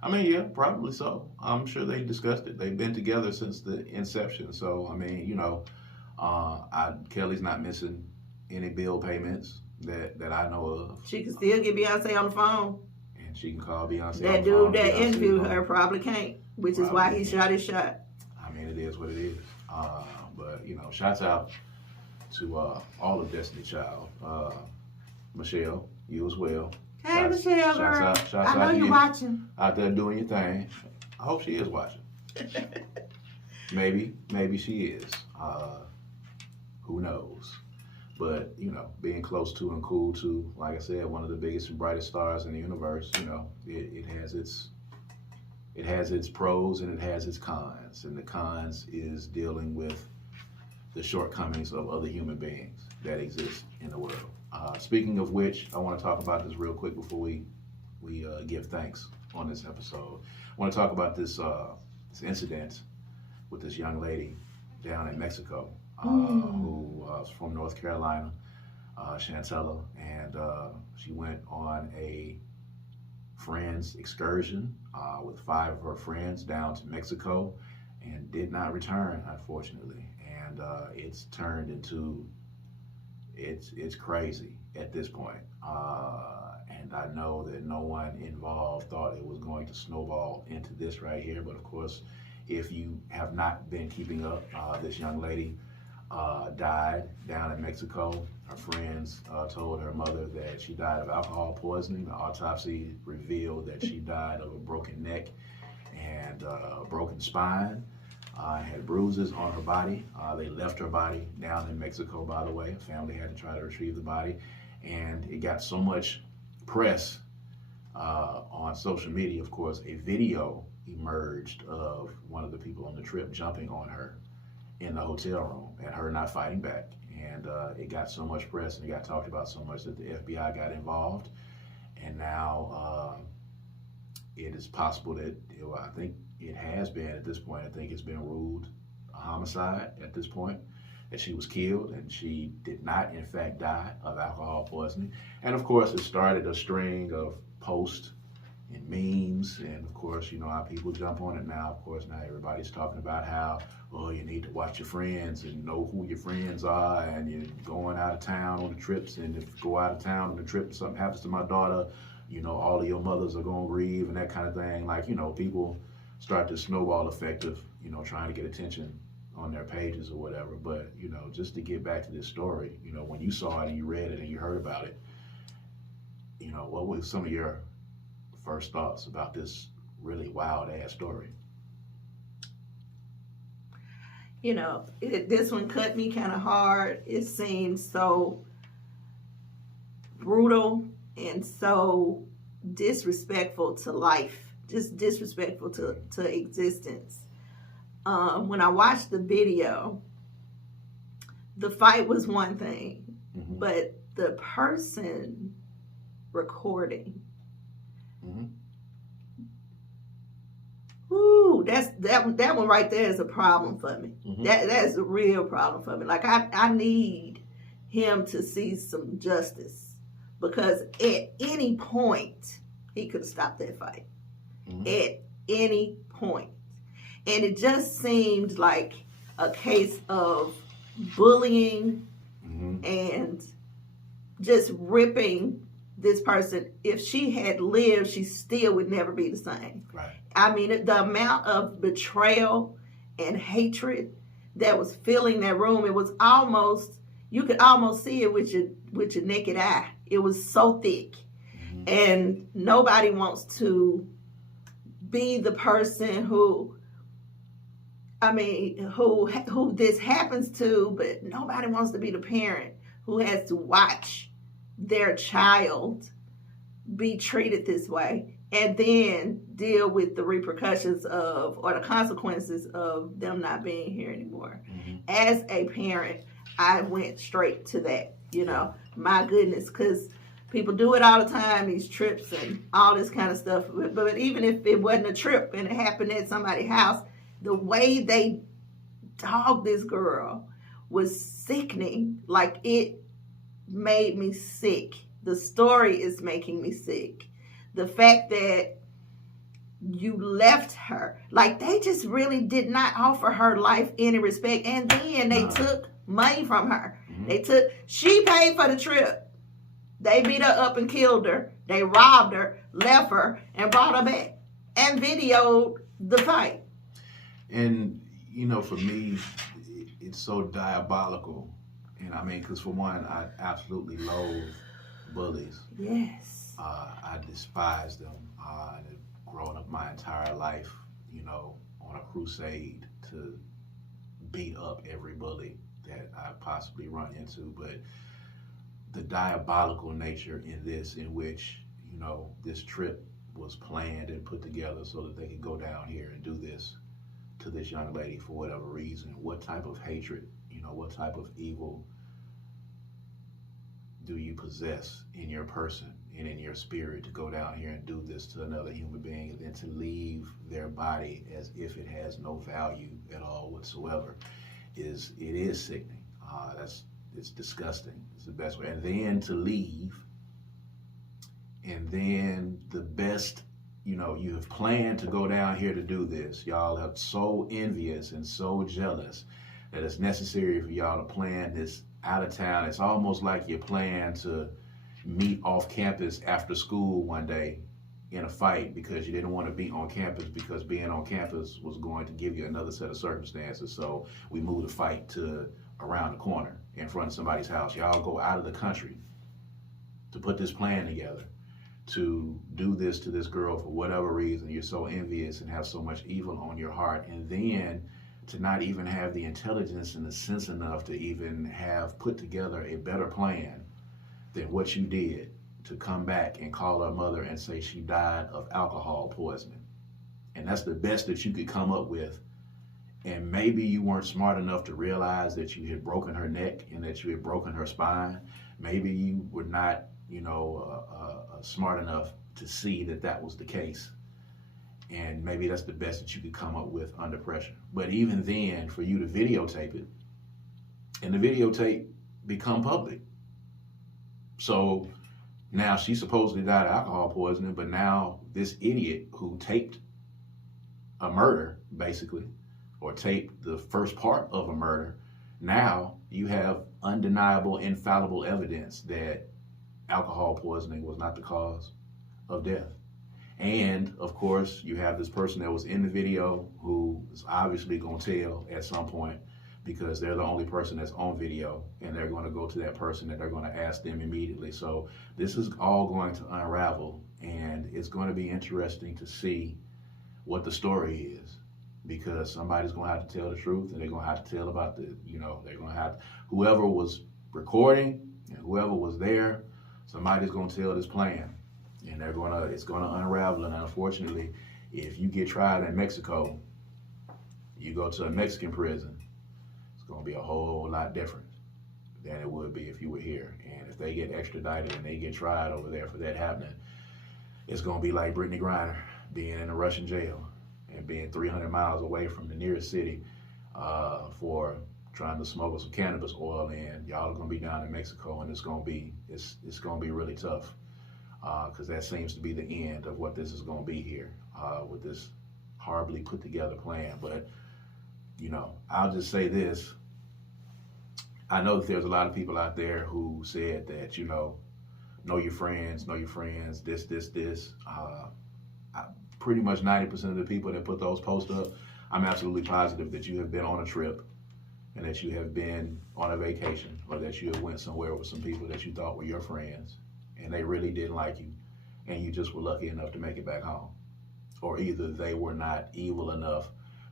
I mean, yeah, probably so. I'm sure they discussed it. They've been together since the inception. So, I mean, you know, Kelly's not missing any bill payments that I know of. She can still get Beyonce on the phone. And she can call Beyonce that on the phone. That dude that interviewed her probably can't, which is why he shot his shot. I mean, it is what it is. But, you know, shouts out to all of Destiny Child. Michelle, you as well. Hey, Michelle, girl. I know you're watching. Out there doing your thing. I hope she is watching. Maybe she is. Who knows? But, you know, being close to and cool to, like I said, one of the biggest and brightest stars in the universe, you know, it has its pros and it has its cons. And the cons is dealing with the shortcomings of other human beings that exist in the world. Speaking of which, I want to talk about this real quick before we give thanks on this episode. I want to talk about this incident with this young lady down in Mexico who was from North Carolina, Chantella, and she went on a friend's excursion with 5 of her friends down to Mexico and did not return, unfortunately. And it's turned into, it's crazy at this point. And I know that no one involved thought it was going to snowball into this right here. But of course, if you have not been keeping up, this young lady died down in Mexico. Her friends told her mother that she died of alcohol poisoning. The autopsy revealed that she died of a broken neck and a broken spine. Had bruises on her body. They left her body down in Mexico, by the way. Family had to try to retrieve the body. And it got so much press on social media. Of course, a video emerged of one of the people on the trip jumping on her in the hotel room and her not fighting back. And it got so much press and it got talked about so much that the FBI got involved. And now it is possible that, I think it has been at this point, I think it's been ruled a homicide at this point, that she was killed and she did not in fact die of alcohol poisoning. And of course it started a string of posts and memes, and of course, you know how people jump on it now. Of course, now everybody's talking about how, oh, you need to watch your friends and know who your friends are, and you're going out of town on the trips, and if you go out of town on the trip, something happens to my daughter, you know, all of your mothers are going to grieve and that kind of thing. Like, you know, people start to snowball effective, you know, trying to get attention on their pages or whatever. But, you know, just to get back to this story, you know, when you saw it and you read it and you heard about it, you know, what were some of your first thoughts about this really wild ass story? You know, this one cut me kind of hard. It seemed so brutal and so disrespectful to life, just disrespectful to existence. When I watched the video, the fight was one thing, but the person recording, ooh, that one right there is a problem for me. That is a real problem for me. Like I need him to see some justice, because at any point he could have stopped that fight. At any point. And it just seemed like a case of bullying and just ripping this person, if she had lived, she still would never be the same. Right. I mean, the amount of betrayal and hatred that was filling that room, it was almost, you could almost see it with your naked eye. It was so thick. Mm-hmm. And nobody wants to be the person who this happens to, but nobody wants to be the parent who has to watch their child be treated this way and then deal with the repercussions of, or the consequences of them not being here anymore. Mm-hmm. As a parent, I went straight to that, my goodness, because people do it all the time, these trips and all this kind of stuff. But even if it wasn't a trip and it happened at somebody's house, the way they dogged this girl was sickening. Like, it made me sick. The story is making me sick. The fact that you left her, like, they just really did not offer her life any respect. And then they took money from her. Mm-hmm. She paid for the trip. They beat her up and killed her. They robbed her, left her, and brought her back and videoed the fight. And, for me, it's so diabolical. And I mean, because for one, I absolutely loathe bullies. Yes. I despise them. I've grown up my entire life, on a crusade to beat up every bully that I possibly run into. But the diabolical nature in this, in which, this trip was planned and put together so that they could go down here and do this to this young lady for whatever reason. What type of hatred, what type of evil do you possess in your person and in your spirit to go down here and do this to another human being and then to leave their body as if it has no value at all whatsoever? It is sickening. It's disgusting. It's the best way. And then to leave, and then the best, you have planned to go down here to do this. Y'all are so envious and so jealous that it's necessary for y'all to plan this out of town. It's almost like you plan to meet off campus after school one day in a fight because you didn't want to be on campus because being on campus was going to give you another set of circumstances. So we moved the fight to around the corner in front of somebody's house. Y'all go out of the country to put this plan together to do this to this girl for whatever reason. You're so envious and have so much evil on your heart, and then to not even have the intelligence and the sense enough to even have put together a better plan than what you did, to come back and call her mother and say she died of alcohol poisoning. And that's the best that you could come up with. And maybe you weren't smart enough to realize that you had broken her neck and that you had broken her spine. Maybe you were not, smart enough to see that that was the case. And maybe that's the best that you could come up with under pressure. But even then, for you to videotape it, and the videotape become public. So now she supposedly died of alcohol poisoning, but now this idiot who taped a murder, basically, or taped the first part of a murder, now you have undeniable, infallible evidence that alcohol poisoning was not the cause of death. And, of course, you have this person that was in the video who is obviously going to tell at some point because they're the only person that's on video, and they're going to go to that person and they're going to ask them immediately. So this is all going to unravel, and it's going to be interesting to see what the story is, because somebody's going to have to tell the truth, and they're going to have to tell about they're going to have, whoever was recording and whoever was there, somebody's going to tell this plan. And it's going to unravel. And unfortunately, if you get tried in Mexico, you go to a Mexican prison, it's going to be a whole lot different than it would be if you were here. And if they get extradited and they get tried over there for that happening, it's going to be like Brittany Griner being in a Russian jail and being 300 miles away from the nearest city for trying to smuggle some cannabis oil in. Y'all are going to be down in Mexico, and it's going to be really tough. Because that seems to be the end of what this is going to be here with this horribly put together plan. But, I'll just say this. I know that there's a lot of people out there who said that, know your friends, this. Pretty much 90% of the people that put those posts up, I'm absolutely positive that you have been on a trip and that you have been on a vacation, or that you have went somewhere with some people that you thought were your friends and they really didn't like you and you just were lucky enough to make it back home. Or either they were not evil enough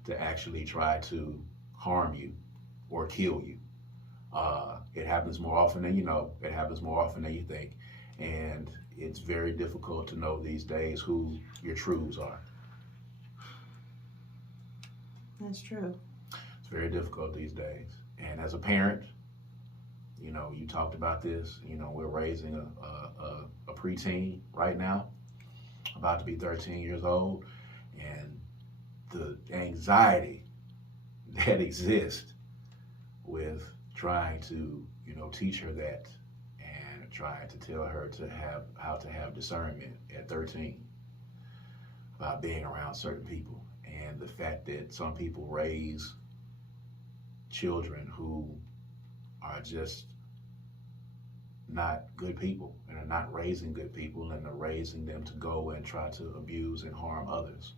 to actually try to harm you or kill you. It happens more often than you know. It happens more often than you think. And it's very difficult to know these days who your truths are. That's true. It's very difficult these days. And as a parent, you know, you talked about this. You know, we're raising a preteen right now, about to be 13 years old. And the anxiety that exists with trying to, you know, teach her that, and trying to tell her to have how to have discernment at 13 about being around certain people, and the fact that some people raise children who are just not good people, and are not raising good people, and are raising them to go and try to abuse and harm others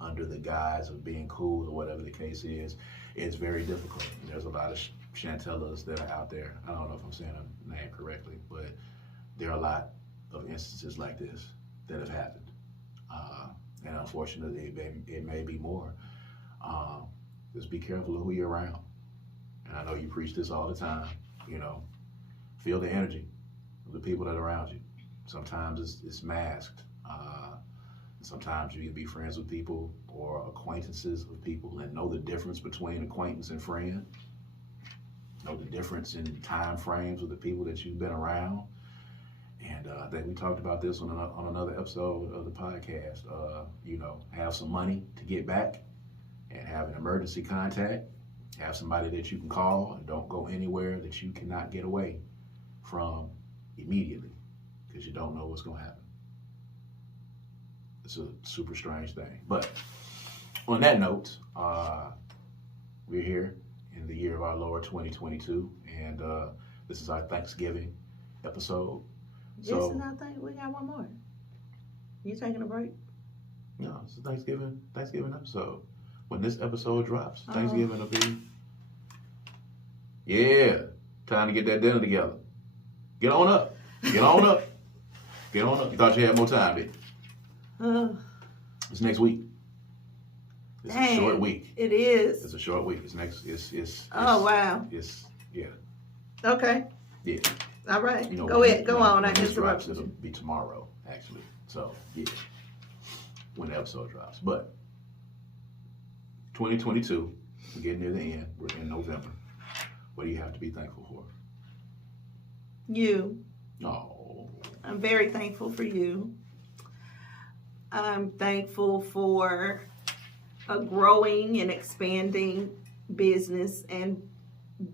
under the guise of being cool or whatever the case is. It's very difficult. There's a lot of Chantellas that are out there. I don't know if I'm saying her name correctly, but there are a lot of instances like this that have happened. And unfortunately, it may be more. Just be careful of who you're around. And I know you preach this all the time, you know, feel the energy of the people that are around you. Sometimes it's masked. Sometimes you can be friends with people or acquaintances with people and know the difference between acquaintance and friend. Know the difference in time frames with the people that you've been around. And I think we talked about this on another episode of the podcast. You know, have some money to get back and have an emergency contact. Have somebody that you can call, and don't go anywhere that you cannot get away from immediately, because you don't know what's going to happen. It's a super strange thing. But on that note, we're here in the year of our Lord 2022, and this is our Thanksgiving episode. Yes, and I think we got one more. You taking a break? No, it's a Thanksgiving episode. When this episode drops, Thanksgiving will be, yeah, time to get that dinner together. Get on up. Get on up. Get on up. You thought you had more time, did you? It's next week. It's a short week. It is. It's a short week. It's oh, wow. Yeah. Okay. Yeah. All right. You know, go ahead. Go on. I this interrupt drops, you. it'll be tomorrow, actually. So, yeah. When the episode drops. But 2022, we're getting near the end. We're in November. What do you have to be thankful for? You. Oh. I'm very thankful for you. I'm thankful for a growing and expanding business, and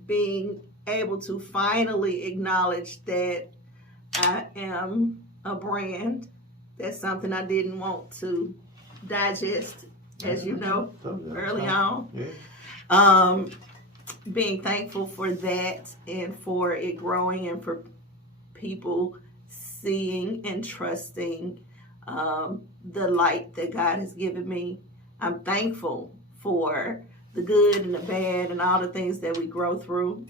being able to finally acknowledge that I am a brand. That's something I didn't want to digest, as you know, early on. Yeah. Being thankful for that, and for it growing, and for people seeing and trusting the light that God has given me. I'm thankful for the good and the bad and all the things that we grow through.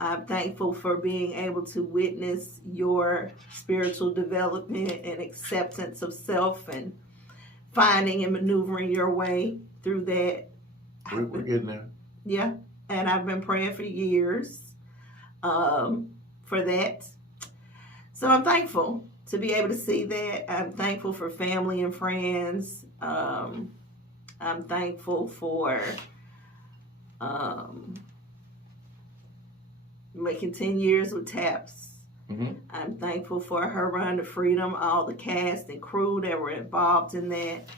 I'm thankful for being able to witness your spiritual development and acceptance of self, and finding and maneuvering your way through that. We're getting there. Yeah, and I've been praying for years for that. So I'm thankful to be able to see that. I'm thankful for family and friends. I'm thankful for making 10 years with TAPS. Mm-hmm. I'm thankful for her Run to Freedom, all the cast and crew that were involved in that.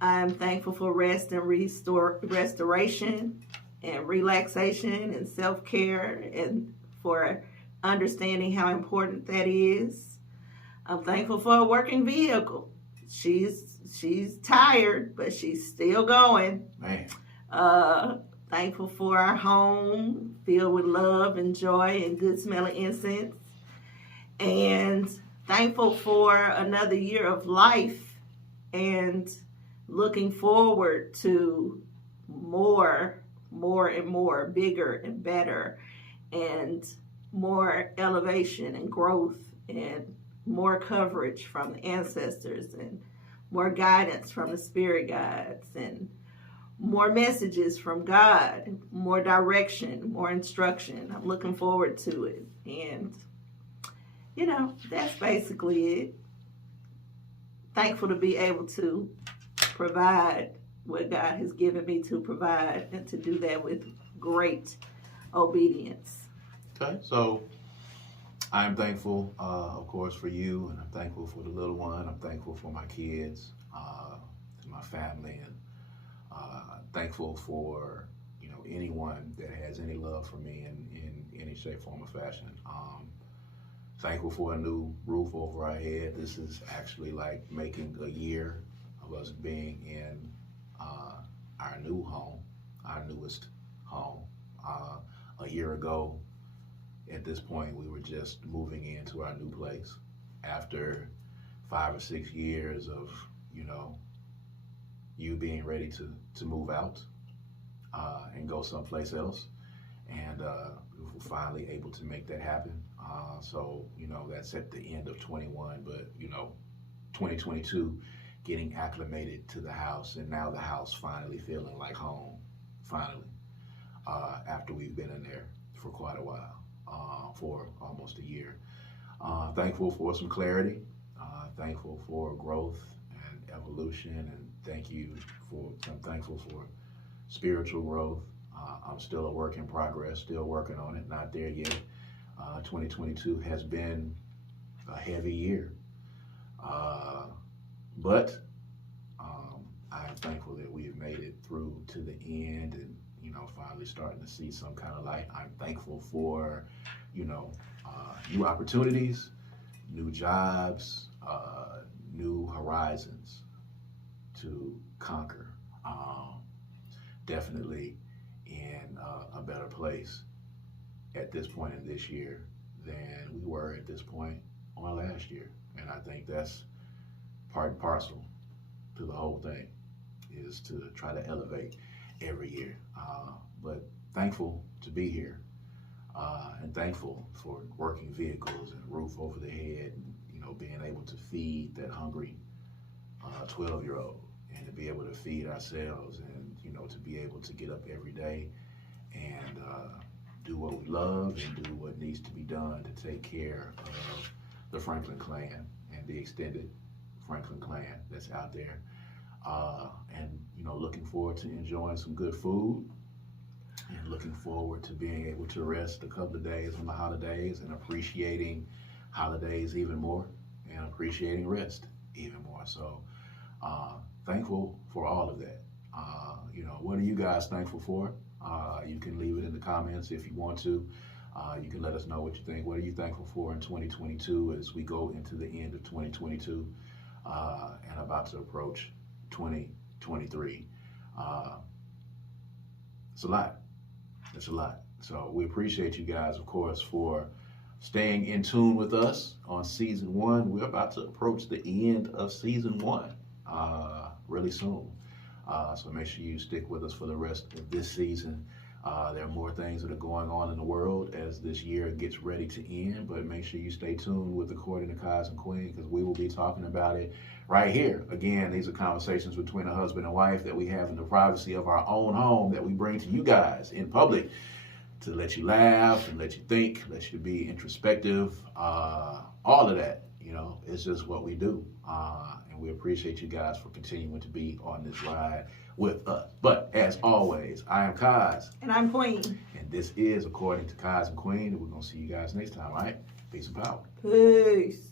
I'm thankful for rest and restoration and relaxation and self-care, and for understanding how important that is. I'm thankful for a working vehicle. She's tired, but she's still going. Man. Thankful for our home filled with love and joy and good smelling incense. and thankful for another year of life, and looking forward to more and more, bigger and better, and more elevation and growth, and more coverage from the ancestors, and more guidance from the spirit guides, and more messages from God, more direction, more instruction. I'm looking forward to it. And, that's basically it. Thankful to be able to provide what God has given me to provide, and to do that with great obedience. Okay, so I'm thankful, of course, for you, and I'm thankful for the little one. I'm thankful for my kids, and my family, and thankful for anyone that has any love for me in any shape, form, or fashion. Thankful for a new roof over our head. This is actually like making a year of us being in our new home, our newest home. A year ago, at this point, we were just moving into our new place after 5 or 6 years of you being ready to move out and go someplace else, and we were finally able to make that happen. So that's at the end of 21, but 2022, getting acclimated to the house, and now the house finally feeling like home, finally, after we've been in there for quite a while, for almost a year. Thankful for some clarity, thankful for growth and evolution, and I'm thankful for spiritual growth. I'm still a work in progress, still working on it, not there yet. 2022 has been a heavy year, but I'm thankful that we've made it through to the end, and finally starting to see some kind of light. I'm thankful for new opportunities, new jobs, new horizons to conquer. Definitely in a better place at this point in this year than we were at this point on last year. And I think that's part and parcel to the whole thing, is to try to elevate every year. But thankful to be here, and thankful for working vehicles and roof over the head, and being able to feed that hungry 12-year-old, and to be able to feed ourselves, and to be able to get up every day and do what we love, and do what needs to be done to take care of the Franklin clan and the extended Franklin clan that's out there. And looking forward to enjoying some good food, and looking forward to being able to rest a couple of days on the holidays, and appreciating holidays even more, and appreciating rest even more. So thankful for all of that. What are you guys thankful for? You can leave it in the comments if you want to. You can let us know what you think. What are you thankful for in 2022 as we go into the end of 2022 and about to approach 2023? It's a lot. It's a lot. So we appreciate you guys, of course, for staying in tune with us on season 1. We're about to approach the end of season 1 really soon. So make sure you stick with us for the rest of this season. There are more things that are going on in the world as this year gets ready to end, but make sure you stay tuned with According to Kaz Queen, because we will be talking about it right here. Again, these are conversations between a husband and wife that we have in the privacy of our own home, that we bring to you guys in public to let you laugh and let you think, let you be introspective, all of that. It's just what we do. And we appreciate you guys for continuing to be on this ride with us. But as always, I am Kaz. And I'm Queen. And this is According to Kaz and Queen. And we're going to see you guys next time, all right? Peace and power. Peace.